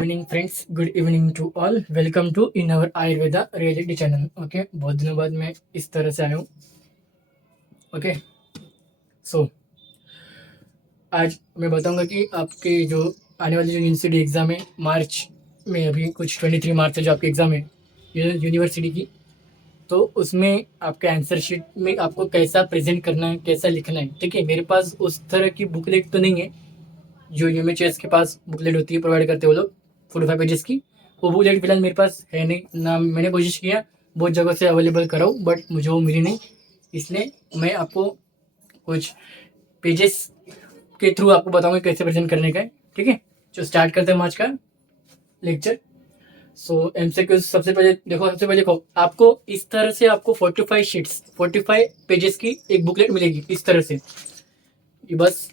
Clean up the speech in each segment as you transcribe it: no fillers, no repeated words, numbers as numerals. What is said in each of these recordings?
Evening friends, good evening to all. Welcome to in our Ayurveda reality channel. Okay, बहुत दिनों बाद मैं इस तरह से आया हूँ। ओके, सो आज मैं बताऊंगा कि आपके जो आने वाली जो यूनिवर्सिटी एग्ज़ाम है मार्च में, अभी कुछ 23 मार्च से जो आपकी एग्ज़ाम है यूनिवर्सिटी की, तो उसमें आपके आंसर शीट में आपको कैसा प्रेजेंट करना है, कैसा लिखना है। ठीक है, मेरे पास उस तरह की बुकलेट तो नहीं है जो यूएमएचएस के पास बुकलेट होती है, प्रोवाइड करते हैं वो लोग 45 पेजेस की। वो बुकलेट फिलहाल मेरे पास है नहीं ना। मैंने कोशिश किया बहुत जगह से अवेलेबल कराऊँ, बट मुझे वो मिली नहीं। इसलिए मैं आपको कुछ पेजेस के थ्रू आपको बताऊंगा कैसे प्रेजेंट करने का है। ठीक है, जो स्टार्ट करते हैं हम आज का लेक्चर। सो एमसीक्यूज सबसे पहले देखो, आपको इस तरह से आपको 45 शीट्स 45 पेजेस की एक बुकलेट मिलेगी इस तरह से। ये बस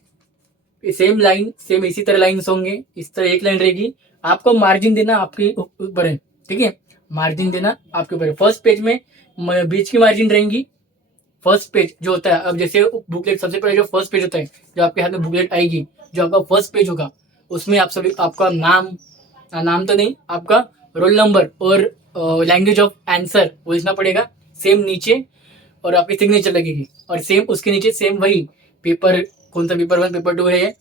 सेम लाइन, सेम इसी तरह लाइन्स होंगे, इस तरह एक लाइन रहेगी। आपको मार्जिन देना आपके ऊपर है। ठीक है, मार्जिन देना आपके ऊपर है। फर्स्ट पेज में बीच की मार्जिन रहेंगी। फर्स्ट पेज जो होता है, अब जैसे बुकलेट सबसे पहले जो फर्स्ट पेज होता है, जो आपके हाथ में बुकलेट आएगी, जो आपका फर्स्ट पेज होगा, उसमें आप सभी आपका नाम तो नहीं, आपका रोल नंबर और लैंग्वेज ऑफ आंसर वो लिखना पड़ेगा सेम नीचे, और आपकी सिग्नेचर लगेगी। और सेम उसके नीचे सेम वही पेपर, कौन सा पेपर 1 पेपर 2 है,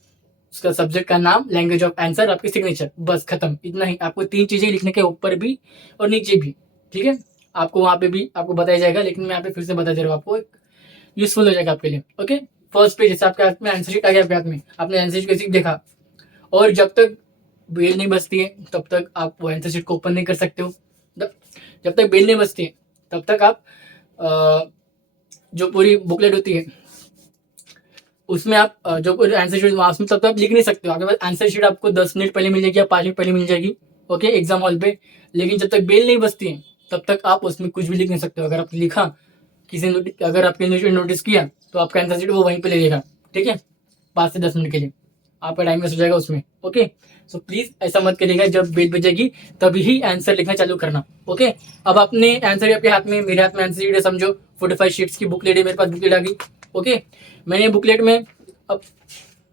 उसका सब्जेक्ट का नाम, लैंग्वेज ऑफ आंसर, आपकी सिग्नेचर, बस खत्म। इतना ही आपको 3 चीजें लिखने के, ऊपर भी और नीचे भी। ठीक है, आपको वहां पे भी आपको बताया जाएगा, लेकिन मैं यहाँ पे फिर से बता दे रहा हूँ आपको, यूजफुल हो जाएगा आपके लिए। ओके, फर्स्ट पेज जैसे आपके हाथ में आंसर शीट आ गया, आपके हाथ में आपने आंसर शीट कैसे देखा, और जब तक बेल नहीं बजती है तब तक आप वो आंसर शीट को ओपन नहीं कर सकते हो। जब तक बेल नहीं बजती है तब तक आप जो पूरी बुकलेट होती है उसमें आप जो आंसर शीट उसमें तब तक आप लिख नहीं सकते हो। आपके पास आंसर शीट आपको 10 मिनट पहले मिल जाएगी या 5 मिनट पहले मिल जाएगी, ओके, एग्जाम हॉल पे। लेकिन जब तक बेल नहीं बजती है तब तक आप उसमें कुछ भी लिख नहीं सकते हो। अगर आप लिखा, किसी ने अगर आपके यूनिवर्सिटी नोटिस किया, तो आपका आंसर शीट वो वहीं पे ले लेगा। ठीक है, 5 से 10 मिनट के लिए आपका टाइम वेस्ट हो जाएगा उसमें। ओके, सो प्लीज ऐसा मत करिएगा, जब बेल बजेगी तभी ही आंसर लिखना चालू करना। ओके, अब आपने आंसर आपके हाथ में, मेरे हाथ में आंसर शीट है, समझो 45 शीट्स की बुकलेट है मेरे पास, बुकलेट आ गई। ओके, मैंने बुकलेट में अब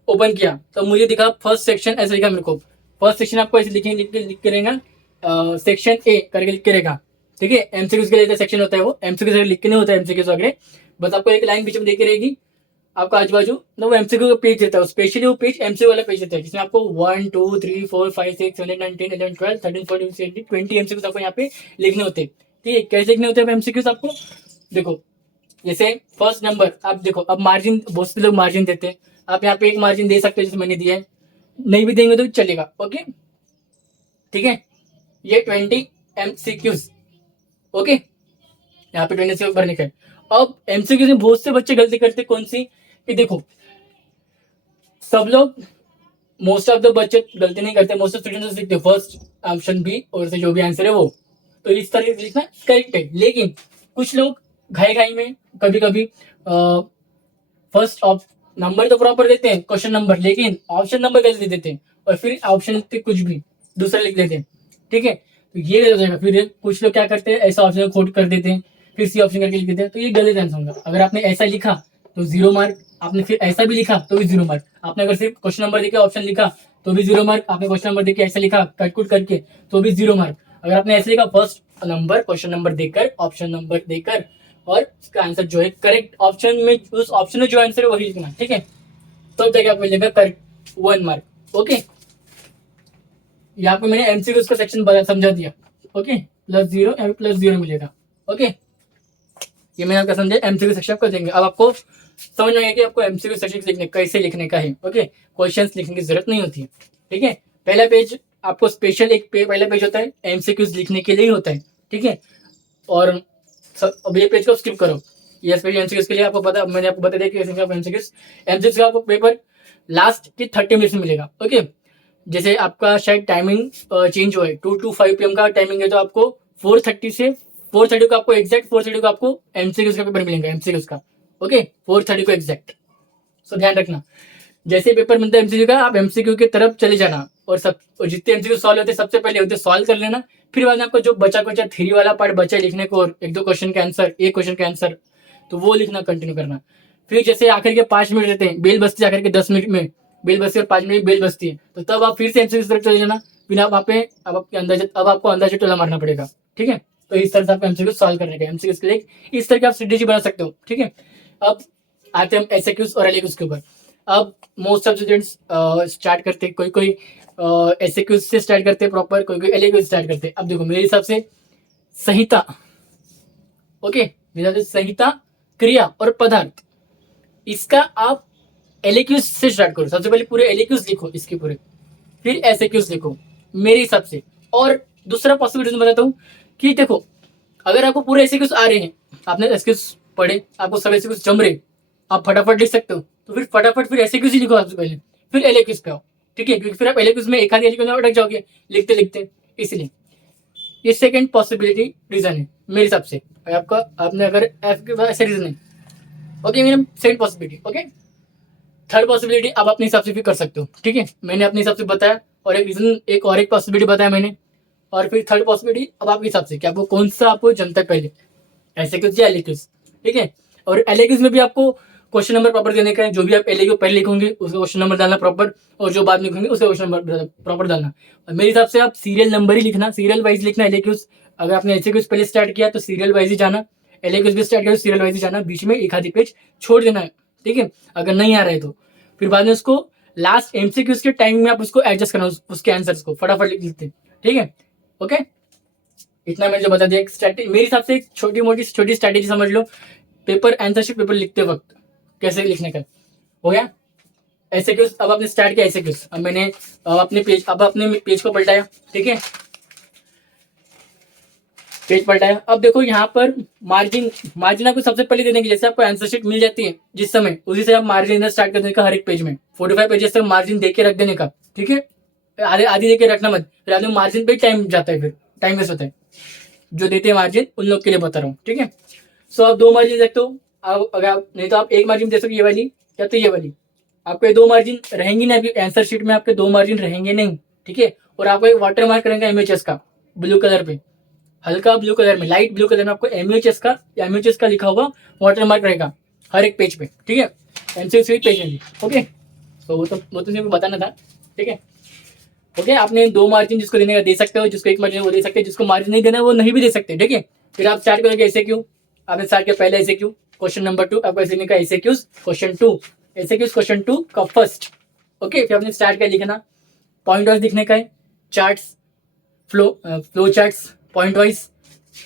ओपन किया तो मुझे दिखा फर्स्ट सेक्शन, ऐसे लिखा मेरे को। फर्स्ट सेक्शन आपको ऐसे लिख के रहेगा, सेक्शन ए करके लिख के रहेगा। ठीक है, एमसीक्यूज के लिए सेक्शन होता है वो, एमसीक्यूज लिख के नहीं होता है एमसीक्यूज वगैरह, बस आपको एक लाइन बीच में देख के रहेगी। आपका आजू बाजू ना वो एमसीक्यू का पेज रहता है, स्पेशली वो पेज एमसीक्यू वाला पेज रहता है, जिसमें आपको 1 2 3 4 5 6 7 8 9 10 11 12 13 14 15 20 एमसीक्यूज आपको यहाँ पे लिखने होते हैं। ठीक है, कैसे लिखने होते हैं एमसीक्यूज आपको देखो। जैसे फर्स्ट नंबर आप देखो, अब मार्जिन बहुत से लोग मार्जिन देते हैं, आप यहाँ पे एक मार्जिन दे सकते हो जैसे मैंने दिया है, नहीं भी देंगे तो चलेगा। ओके, ठीक है, ये 20 एमसीक्यूज। ओके, यहाँ पे 20 से भरने का है। अब एमसीक्यूज में बहुत से बच्चे गलती करते, कौन सी, कि देखो सब लोग, मोस्ट ऑफ द बच्चे गलती नहीं करते, मोस्ट ऑफ स्टूडेंट्स लिखते फर्स्ट ऑप्शन बी और से जो भी आंसर है वो, तो इस तरह से लिखना करेक्ट है। लेकिन कुछ लोग घाई घाई में कभी कभी फर्स्ट नंबर तो प्रॉपर देते हैं, क्वेश्चन नंबर, लेकिन ऑप्शन नंबर गलत दे देते हैं, और फिर ऑप्शन लिखते कुछ भी दूसरा लिख देते हैं। ठीक है, तो ये गलत हो जाएगा। फिर कुछ लोग क्या करते हैं, ऐसा ऑप्शन खोट कर देते हैं, फिर सी ऑप्शन करके लिख देते हैं, तो ये गलत आंसर होगा। अगर आपने ऐसा लिखा तो 0 मार्क, आपने फिर ऐसा भी लिखा तो भी 0 मार्क, आपने अगर सिर्फ क्वेश्चन नंबर देकर ऑप्शन लिखा तो भी 0 मार्क, आपने क्वेश्चन नंबर देकर ऐसा लिखा कटकुट करके तो भी 0 मार्क। अगर आपने ऐसे लिखा फर्स्ट नंबर, क्वेश्चन नंबर देकर, ऑप्शन नंबर देकर, और उसका आंसर जो है करेक्ट ऑप्शन में, उस ऑप्शन में जो आंसर है वही लिखना। ठीक है, तो जाके आप मिलेगा करेक्ट 1 मार्क। ओके, यहाँ पे मैंने एमसीक्यूज का सेक्शन समझा दिया। ओके, +0 यहाँ पे +0 मिलेगा। ओके, ये मैंने आपका समझा एमसीक्यू सेक्शन आपको देंगे। अब आपको समझ में आएगा कि आपको एमसीक्यू सेक्शन लिखने कैसे लिखने का है। ओके, क्वेश्चंस लिखने की जरूरत नहीं होती है। ठीक है, पहला पेज आपको स्पेशल एक पहला पेज होता है एमसीक्यूज लिखने के लिए होता है। ठीक है, और अब ये पेज को स्किप करो, ये पेज एमसीक्यूज के लिए आपको पता, मैंने आपको बता दिया कि एमसीक्यूज का आपको पेपर लास्ट के 30 मिनट्स में मिलेगा। ओके, जैसे आपका शायद टाइमिंग चेंज हुआ है, 2 to 5 PM का टाइमिंग है, तो आपको 4:30 से 4:30 को आपको एग्जैक्ट 4:30 को आपको एमसीक्यूज का पेपर मिलेगा, एमसीक्यूज का। ओके, 4:30 को एग्जैक्ट, सो ध्यान रखना। जैसे पेपर मिलता है एमसीक्यू का, आप एमसीक्यू की तरफ चले जाना, और जितने एमसीक्यू सॉल्व होते हैं सबसे पहले होते सॉल्व कर लेना। फिर बाद में आपको जो बचा कुचा थ्योरी वाला पार्ट बचा लिखने को, और 1-2 क्वेश्चन के आंसर, एक क्वेश्चन के आंसर, तो वो लिखना कंटिन्यू करना। फिर जैसे आखिर के 5 मिनट रहते हैं, बेल बजती है आखिर के 10 मिनट में, बेल बजती है और 5 मिनट में बेल बजती है, तो तब आप फिर से एमसीक्यू की तरफ चले जाना। फिर आप वहाँ पे अब आपके अंदाजा अब आपको अंदाजा टोला मारना पड़ेगा। ठीक है, तो इस तरह से आपको एमसीक्यू सॉल्व करने का। एमसीक्यू के लिए इस तरह की आप स्ट्रेटेजी बना सकते हो। ठीक है, अब आते हैं हम एसएक्यूज और एलएक्यूज के ऊपर। अब मोस्ट ऑफ स्टूडेंट्स स्टार्ट करते कोई कोई एसएक्यूज से स्टार्ट करते हैं प्रॉपर, कोई कोई एलएक्यूज स्टार्ट करते हैं। अब देखो मेरे हिसाब से संहिता, ओके, मेरे हिसाब से संहिता, क्रिया और पदार्थ, इसका आप एलएक्यूज से स्टार्ट करो। सबसे पहले पूरे एलएक्यूज लिखो इसके पूरे, फिर एसएक्यूज लिखो मेरे हिसाब से। और दूसरा पॉसिबिलिटी बताता हूँ कि देखो अगर आपको पूरे एसएक्यूज आ रहे हैं, आपने एसएक्यूज पढ़े, आपको सब एसएक्यूज जम रहे, आप फटाफट लिख सकते हो, तो फिर फटाफट फिर एसएक्यूज ही लिखो सबसे पहले, फिर एलएक्यूज पे आओ। ठीक है, क्योंकि फिर आप एलएक्यूज में एक आधी एलएक्यूज में अटक जाओगे लिखते लिखते, इसलिए ये सेकंड पॉसिबिलिटी रीजन है मेरे हिसाब से। आपका आपने अगर आपके पास ऐसे रीजन है, ओके, मेरा second possibility. Okay, third possibility आप अपने हिसाब से भी कर सकते हो। ठीक है, मैंने अपने हिसाब से बताया, और एक रीजन एक और एक पॉसिबिलिटी बताया मैंने, और फिर थर्ड पॉसिबिलिटी अब आपके हिसाब से कि आपको कौन सा आपको जनता है पहले, एसएक्यूज या एलएक्यूज। ठीक है, और एलएक्यूज में भी आपको क्वेश्चन नंबर प्रॉपर देने का है। जो भी आप एलएक्यू पहले लिखोगे उसका क्वेश्चन नंबर डालना प्रॉपर, और जो बाद में लिखोगे उसका क्वेश्चन नंबर प्रॉपर डालना। और मेरे हिसाब से आप सीरियल नंबर ही लिखना, सीरियल वाइज लिखना एलएक्यूज। अगर आपने एसएक्यूज पहले स्टार्ट किया तो सीरियल वाइज ही जाना, एलएक्यूज भी स्टार्ट किया तो सीरियल वाइज ही जाना, बीच में एक आधी पेज छोड़ देना है। ठीक है, अगर नहीं आ रहा है तो फिर बाद में उसको लास्ट एमसीक्यूज के टाइम में आप उसको एडजस्ट करना, उसके आंसर्स को फटाफट लिख लेते। ठीक है, ओके, इतना मैंने जो बता दिया स्ट्रैटेजी, मेरे हिसाब से एक छोटी मोटी छोटी स्ट्रैटेजी समझ लो। पेपर आंसरशिप पेपर लिखते वक्त कैसे लिखने का हो गया। एसएक्यूज अब आपने स्टार्ट किया एसएक्यूज, अब मैंने अपने पेज को पलटाया। ठीक है, पेज पलटाया। अब देखो यहाँ पर मार्जिन आपको सबसे पहले देने की, जैसे आपको आंसर शीट मिल जाती है जिस समय, उसी से आप मार्जिन देना स्टार्ट कर देने का हर एक पेज में। 45 पेजेस तक मार्जिन दे के रख देने का। ठीक है, आधी दे के रखना मत, फिर आधे मार्जिन पे टाइम जाता है, फिर टाइम वेस्ट होता है। जो देते हैं मार्जिन उन लोग के लिए बता रहा हूँ। ठीक है, सो आप 2 मार्जिन देखते हो। अब अगर आप नहीं तो आप एक मार्जिन दे सकते, ये वाली या तो ये वाली। आपको ये 2 मार्जिन रहेंगी ना, आंसर शीट में आपके 2 मार्जिन रहेंगे नहीं। ठीक है, और आपको एक वाटर मार्क करेंगे एमएचएस का ब्लू कलर पे, हल्का ब्लू कलर में, लाइट ब्लू कलर में आपको एमयूएचएस का लिखा हुआ वाटर मार्क रहेगा हर एक पेज पे। ठीक है, एमसीक्यू पेज में भी। ओके, तो वो तो मुझे बताना था। ठीक है, ओके, आपने 2 मार्जिन जिसको देने का दे सकते हो, जिसको 1 मार्जिन वो दे सकते हैं, जिसको मार्जिन नहीं देना वो नहीं भी दे सकते। ठीक है, फिर आप स्टार्ट करोगे एसएक्यू। आपने स्टार्ट किया पहले एसएक्यू क्वेश्चन नंबर 2, आपको ऐसे लिखा एसएक्यूज क्वेश्चन 2, एसएक्यूज क्वेश्चन 2 का फर्स्ट। ओके, फिर आपने स्टार्ट किया लिखना, पॉइंट वाइज लिखने का है, charts, flow charts point wise.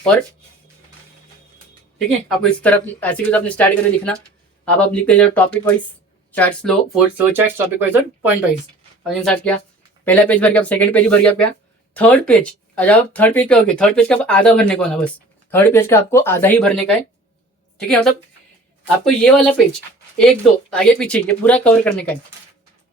और ठीक है, आपको इस तरफ ऐसे कुछ आपने स्टार्ट करके लिखना। अब आप लिखते जाओ topic wise, charts, flow charts, topic wise और पॉइंट वाइज। आपने स्टार्ट किया, पहला पेज भर गया, सेकंड पेज भर गया आपका, थर्ड पेज। अब थर्ड पेज का, ओके, थर्ड पेज का आधा भरने को ना, बस थर्ड पेज का आपको आधा ही भरने का है। ठीक है, मतलब आपको ये वाला पेज 1 2 आगे पीछे ये पूरा कवर करने का है,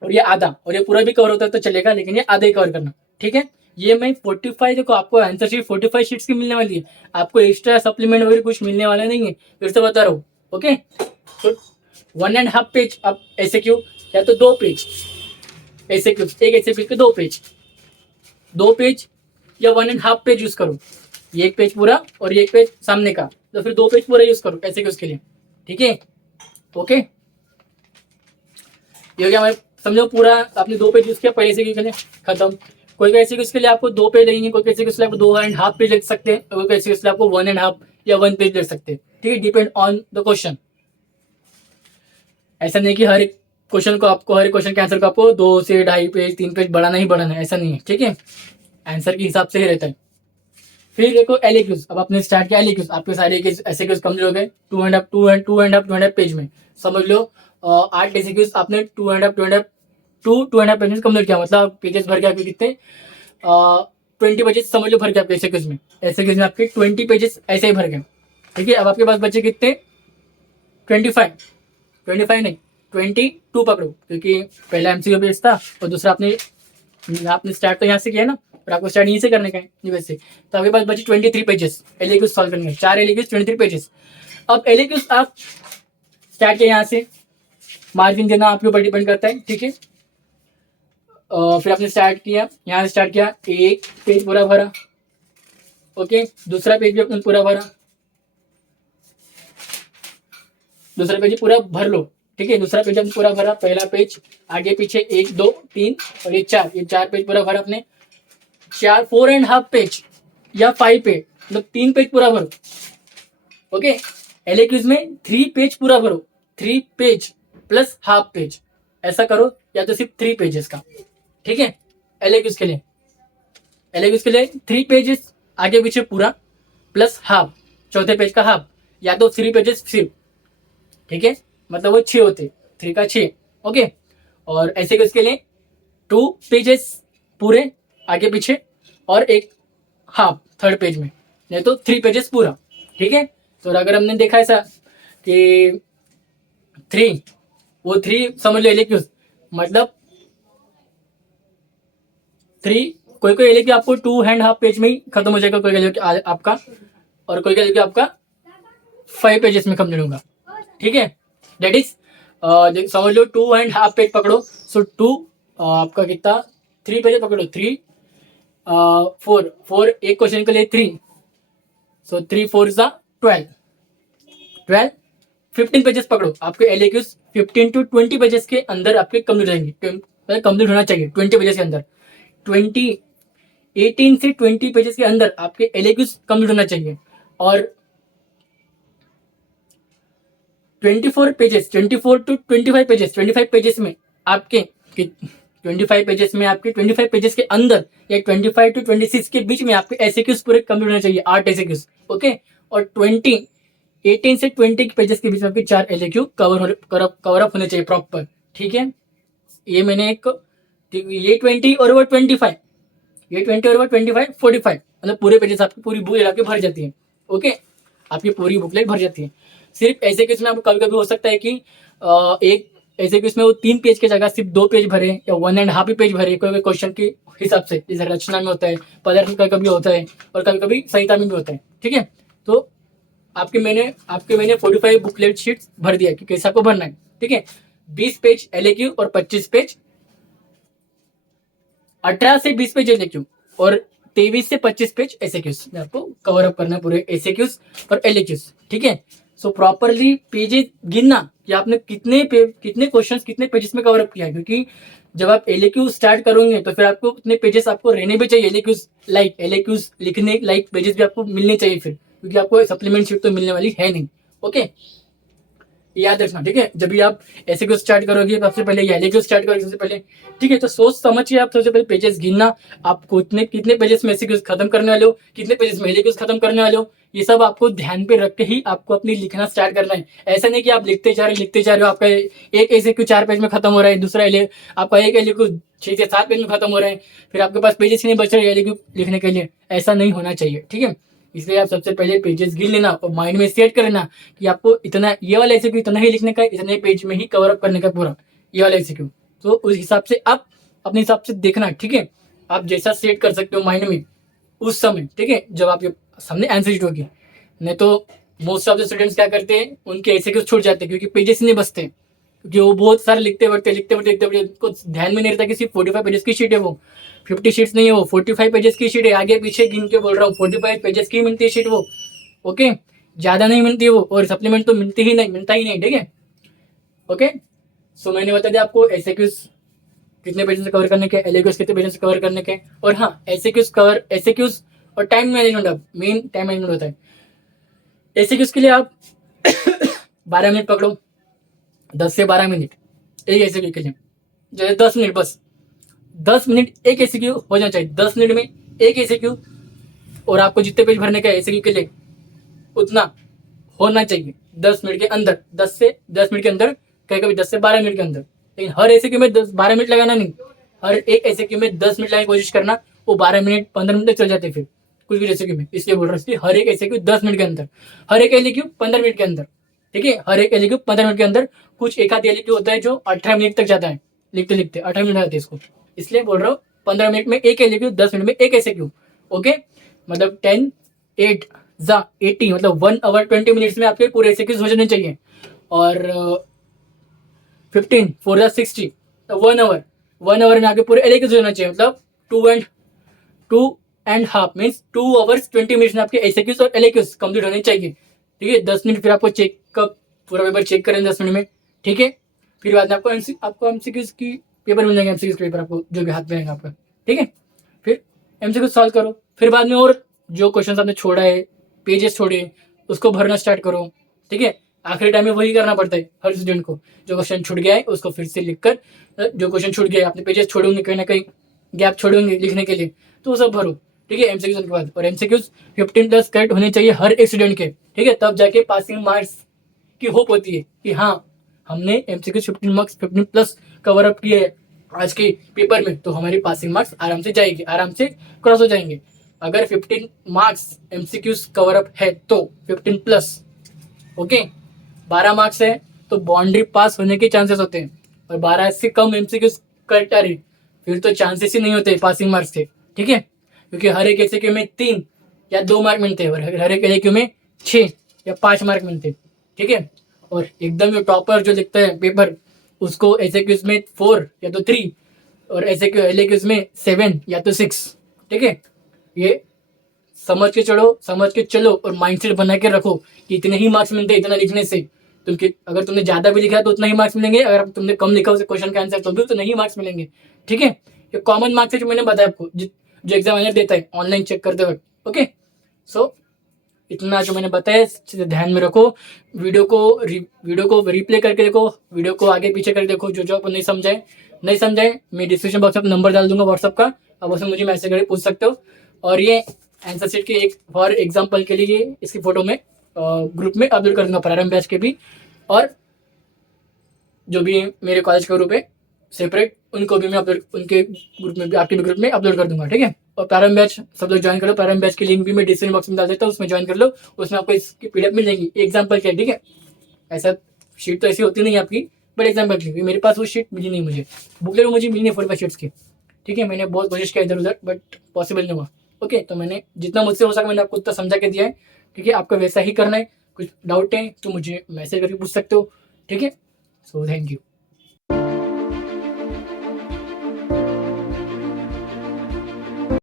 और ये आधा, और ये पूरा भी कवर होता है तो चलेगा, लेकिन ये आधा ही कवर करना। ठीक है, ये मैं 45, देखो आपको आंसर शीट 45 शीट्स की मिलने वाली है, आपको एक्स्ट्रा सप्लीमेंट वगैरह कुछ मिलने वाला नहीं है, फिर से बता रहा हूँ। ओके, तो 1.5 पेज अब एसएक्यू, या तो 2 पेज एसएक्यू, एक एसएक्यू के 2 पेज, 2 पेज या 1.5 पेज यूज करो, ये 1 पेज पूरा और ये 1 पेज सामने का, तो फिर 2 पेज पूरा यूज करो एसएक्यूज के लिए। ठीक है, ओके, ये हो गया। मैं समझो पूरा आपने 2 पेज यूज किया पहले एसएक्यू के लिए, खत्म। कोई भी एसएक्यू के लिए आपको 2 पेज लगेंगे, कोई एसएक्यू के लिए आपको 2.5 पेज लग सकते हैं, कोई एसएक्यू के लिए आपको 1.5 या 1 पेज लग सकते हैं। ठीक है, डिपेंड ऑन द क्वेश्चन। ऐसा नहीं कि हर एक क्वेश्चन को आपको, हर एक क्वेश्चन के आंसर को आपको 2 से 2.5 पेज 3 पेज बढ़ाना ही बढ़ाना है, ऐसा नहीं है। ठीक है, आंसर के हिसाब से ही रहता है। फिर देखो एलएक्यूज, अब आपने स्टार्ट किया एलएक्यूज, आपके सारे एसएक्यूज कंप्लीट हो गए 2.5 पेज में, समझ लो 8 एसएक्यूज आपने 2.5 पेजेस कंप्लीट किया, मतलब पेजेस भर के आपके कितने 20 पेजेस समझ लो भर के आपके एसएक्यूज में आपके 20 पेजेस ऐसे ही भर गए। ठीक है, अब आपके पास बचे कितने 25 नहीं 22 पकड़ो, क्योंकि पहला एमसीक्यू पेज था और दूसरा आपने स्टार्ट तो यहाँ से किया ना, और आपको स्टार्ट यहीं से करने का है वैसे, तो आपके पास बचे 23 पेजेस एलएक्यूज सॉल्व करने का, 4 एलएक्यूज 23 पेजेस। अब एलएक्यूज आप स्टार्ट किया यहाँ से, मार्जिन देना आपके ऊपर डिपेंड करता है। ठीक है, फिर आपने स्टार्ट किया, यहाँ से स्टार्ट किया, एक पेज पूरा भरा। ओके, दूसरा पेज भी अपने पूरा भरा, दूसरा पेज पूरा भर लो। ठीक है, दूसरा पेज पूरा भरा, पहला पेज आगे पीछे 1 2 3 और ये 4 पेज पूरा भरा आपने। 4.5 पेज या 5 पेज, मतलब 3 पेज पूरा भरो। ओके, एलएक्यूज में 3 पेज पूरा भरो, 3 पेज प्लस हाफ पेज, ऐसा करो, या तो सिर्फ 3 पेजेस का। ठीक है, एलएक्यूज के लिए 3 पेजेस आगे पीछे पूरा प्लस हाफ, चौथे पेज का हाफ, या तो 3 पेजेस सिर्फ। ठीक है, मतलब वो 6 होते, 3 का 6। ओके, और ऐसे के लिए 2 पेजेस पूरे आगे पीछे और एक हाफ थर्ड पेज में, नहीं तो 3 पेजेस पूरा। ठीक है, तो अगर हमने देखा ऐसा कि 3, वो 3 समझ लो एलएक्यूज, मतलब 3, कोई एलएक्यू आपको 2.5 पेज में ही खत्म हो जाएगा, कोई एलएक्यू आपका, और कोई एलएक्यू आपका 5 पेजेस में कंप्लीट होगा। ठीक है, दैट इज समझ लो 2.5 पेज पकड़ो, सो 2 आपका कितना, 3 पेज पकड़ो, 3 4 एक क्वेश्चन के लिए 3, सो 3 4 12 15 पेजेस पकड़ो, आपके एलएक्यूज 15 to 20 पेजेस के अंदर आपके कंप्लीट रहेंगे, कंप्लीट होना चाहिए 20 पेजेस के अंदर, 18 से 20 पेजेस के अंदर आपके एलएक्यूज कंप्लीट होना चाहिए। और 24 पेजेस, 24 to 25 पेजेस, 25 पेजेस में आपके 25 पेजेस में आपके 25 पेजेस के अंदर या 25 to 26 के बीच में आपके एसएक्यूज पूरे कंप्लीट होने चाहिए, 8 एसएक्यूज। ओके, और 18 से 20 पेजेस के बीच में आपके 4 एलएक्यू कवर अप होने चाहिए प्रॉपर। ठीक है, ये मैंने एक, ये 20 और वो 25, ये 20 और वो 25 45, मतलब पूरे पेजेस आपकी पूरी बुक लगा के भर जाती है। ओके, आपकी पूरी बुकलेट भर जाती है। सिर्फ ऐसे केस में आपको कभी कभी हो सकता है कि एक ऐसे केस में वो 3 पेज की जगह सिर्फ 2 पेज भरे या 1.5 पेज भरे, कोई क्वेश्चन के हिसाब से, जैसे रचना में होता है, पदार्थ में कभी होता है, और कभी कभी संहिता में भी होता है। ठीक है, तो आपके मैंने 45 बुकलेट शीट्स भर दिया कि कैसे आपको भरना है। ठीक है, 20 पेज एलएक्यू और 25 पेज, 18 से 20 पेज एलएक्यू और 23 से 25 पेज एसएक्यूज में आपको कवर अप करना है, पूरे एसएक्यूज और एलएक्यूज। ठीक है, सो प्रॉपरली पेजेस गिनना कि आपने कितने क्वेश्चंस कितने पेजेस में कवर अप किया है, क्योंकि जब आप एलएक्यू स्टार्ट करोगे तो फिर आपको उतने पेजेस आपको रहने भी चाहिए, एलएक्यूज लिखने लाइक पेजेस भी आपको मिलने चाहिए फिर, क्योंकि आपको सप्लीमेंट शीट तो मिलने वाली है नहीं। ओके, याद रखना। ठीक है, जब भी आप ऐसे को स्टार्ट करोगे सबसे पहले, या एलएक्यू स्टार्ट करोगे सबसे पहले, ठीक है, तो सोच समझ के आप सबसे पहले पेजेस गिनना, आपको कितने पेजेस में एलएक्यूज खत्म करने वाले हो, कितने पेजेस में एलएक्यूज खत्म करने वाले हो, ये सब आपको ध्यान पे रख के ही आपको अपनी लिखना स्टार्ट करना है। ऐसा नहीं कि आप लिखते जा रहे हो, आपका एक एलएक्यू 4 पेज में खत्म हो रहा है, दूसरा आपका एक एलएक्यू 6 से 7 पेज में खत्म हो रहा है, फिर आपके पास पेजेस ही नहीं बच रहे एलएक्यू लिखने के लिए। ऐसा नहीं होना चाहिए। ठीक है, इसलिए आप सबसे पहले पेजेस गिन लेना और माइंड में सेट कर लेना कि आपको इतना, ये वाला एमसीक्यू इतना ही लिखने का, इतने पेज में ही कवर अप करने का पूरा ये वाला एमसीक्यू। तो उस हिसाब से आप अपने हिसाब से देखना। ठीक है, आप जैसा सेट कर सकते हो माइंड में उस समय। ठीक है, जब आपके सामने आंसर शीट होगी, नहीं तो मोस्ट ऑफ द स्टूडेंट्स क्या करते हैं, उनके एमसीक्यू छूट जाते हैं क्योंकि पेजेस नहीं बचते, क्योंकि वो बहुत सारे लिखते बढ़ते उनको ध्यान में नहीं रहता कि सिर्फ 45 पेजेस की शीट है, वो 50 शीट्स नहीं है, वो 45 पेजेस की शीट है। आगे पीछे गिन के बोल रहा हूँ, 45 पेजेस की मिलती है शीट वो। ओके, ज्यादा नहीं मिलती वो, और सप्लीमेंट तो मिलता ही नहीं। ठीक है, ओके, सो मैंने बता दिया आपको एसएक्यूज कितने पेजेस कवर करने के, एलएक्यूज कितने पेजेस कवर करने के, और हाँ एसएक्यूज और टाइम मैनेजमेंट, अब मेन टाइम मैनेजमेंट होता है। एसएक्यूज के लिए आप 12 मिनट पकड़ो, 10 से 12 मिनट एक एसएक्यू के लिए, जैसे 10 मिनट, बस 10 मिनट एक एसएक्यू हो जाना चाहिए, 10 मिनट में एक एसएक्यू, और आपको जितने पेज भरने का एसएक्यू के लिए उतना होना चाहिए 10 मिनट के अंदर, 10 मिनट के अंदर, कहीं कभी 10 से 12 मिनट के अंदर। लेकिन हर एसएक्यू में 12 मिनट लगाना नहीं, हर एक एसएक्यू में 10 मिनट लगाने की कोशिश करना, वो 12 मिनट 15 मिनट तक चल जाते फिर कुछ भी एसएक्यू में। इसलिए बोल रहा हूँ हर एक एसएक्यू 10 मिनट के अंदर, हर एक एसएक्यू 15 मिनट के अंदर। ठीक है, हर एक एसएक्यू 15 मिनट के अंदर। कुछ एक आध एसएक्यू होता है जो 18 मिनट तक जाता है, लिखते लिखते 18 मिनट जाते हैं इसको, इसलिए बोल रहा हूँ 15 मिनट में एक एसएक्यू, 10 मिनट में एक एसएक्यू। ओके, मतलब 10 8 80, मतलब 1 आवर 20 मिनट्स में आपके पूरे एसएक्यूज हो जाने चाहिए। और 15 4 60, तो 1 आवर में आपके पूरे एलएक्यूज होना चाहिए, मतलब 2.5 मीन्स 2 आवर्स 20 मिनट्स में आपके एसएक्यूज और एलएक्यूज कंप्लीट होने चाहिए। ठीक है, 10 मिनट फिर आपको चेक कब पूरा पेपर चेक करें 10 मिनट में। ठीक है, फिर बाद में आपको एमसीक्यूज की पेपर मिल जाएंगे, एमसीक्यूज पेपर आपको जो भी हाथ में रहेगा आपका। ठीक है, फिर एमसीक्यू सॉल्व करो, फिर बाद में और जो क्वेश्चन आपने छोड़ा है, पेजेस छोड़े, उसको भरना स्टार्ट करो। ठीक है, आखिरी टाइम में वही करना पड़ता है हर स्टूडेंट को, जो क्वेश्चन छूट गया है उसको फिर से लिखकर, जो क्वेश्चन छूट गया है, आपने पेजेस छोड़े होंगे कहीं ना कहीं, गैप छोड़े होंगे लिखने के लिए, तो वो सब भरो। ठीक है, एमसीक्यूज के बाद, और एमसीक्यूज 15+ करेक्ट होने चाहिए हर एक स्टूडेंट के। ठीक है, तब जाके पासिंग मार्क्स की होप होती है कि हाँ हमने एमसीक्यूज 15+ कवर अप किए आज के पेपर में, तो हमारी पासिंग मार्क्स आराम से जाएगी, आराम से क्रॉस हो जाएंगे। अगर 15 मार्क्स एमसीक्यूज कवर अप है तो 15+, ओके, 12 मार्क्स है तो बाउंड्री पास होने के चांसेस होते हैं, और 12 से कम एमसीक्यूज करेक्ट आ रही, फिर तो चांसेस ही नहीं होते पासिंग मार्क्स के। ठीक है, क्योंकि हर एक एमसीक्यू में 3 या 2 मार्क मिलते हैं, और हर एक एमसीक्यू में 6 या 5 मार्क मिलते हैं। ठीक है, और एकदम जो टॉपर जो लिखता है पेपर, उसको एमसीक्यूज में 4 या तो 3, और एलएक्यूज में 7 या तो 6। ठीक है, ये समझ के चढ़ो, समझ के चलो, और माइंडसेट बना के रखो कि इतने ही मार्क्स मिलते हैं इतना लिखने से। क्योंकि अगर तुमने ज्यादा भी लिखा है तो उतना ही मार्क्स मिलेंगे, अगर तुमने कम लिखा उस क्वेश्चन का आंसर तो भी उतना ही मार्क्स मिलेंगे। ठीक है, ये कॉमन मार्क्स है जो मैंने बताया आपको, जो एग्जामिनर देता है ऑनलाइन चेक करते वक्त। ओके, सो इतना जो मैंने बताया ध्यान में रखो। वीडियो को रिप्ले करके देखो, वीडियो को आगे पीछे करके देखो, जो आपको नहीं समझाए मैं डिस्क्रिप्शन बॉक्स में नंबर डाल दूंगा व्हाट्सअप का, अब उसमें मुझे मैसेज करके पूछ सकते हो। और ये आंसर शीट के एक फॉर एग्जाम्पल के लिए इसकी फोटो में ग्रुप में अपलोड कर दूंगा, प्रारंभ बैच के भी, और जो भी मेरे कॉलेज का ग्रुप है सेपरेट, उनको भी मैं अपलोड, उनके ग्रुप में भी, आपके भी ग्रुप में अपलोड कर दूंगा। ठीक है, और प्रारंभ बैच सब लोग ज्वाइन करो, प्रारंभ बैच की लिंक भी मैं डिस्क्रिप्शन बॉक्स में डाल देता हूँ, उसमें ज्वाइन कर लो, उसमें आपको इसकी पीडीएफ मिल जाएगी एग्जाम्पल की। ठीक है, ऐसा शीट तो ऐसी होती नहीं है आपकी, बट एग्जाम्पल की मेरे पास वो शीट मिली नहीं, मुझे बुकलेट मुझे मिली नहीं 45 शीट्स की। ठीक है, मैंने बहुत कोशिश किया इधर उधर, बट पॉसिबल नहीं हुआ। ओके, तो मैंने जितना मुझसे हो सका मैंने आपको उतना समझा के दिया है। ठीक है, आपको वैसा ही करना है। कुछ डाउट है तो मुझे मैसेज करके पूछ सकते हो। ठीक है, सो थैंक यू।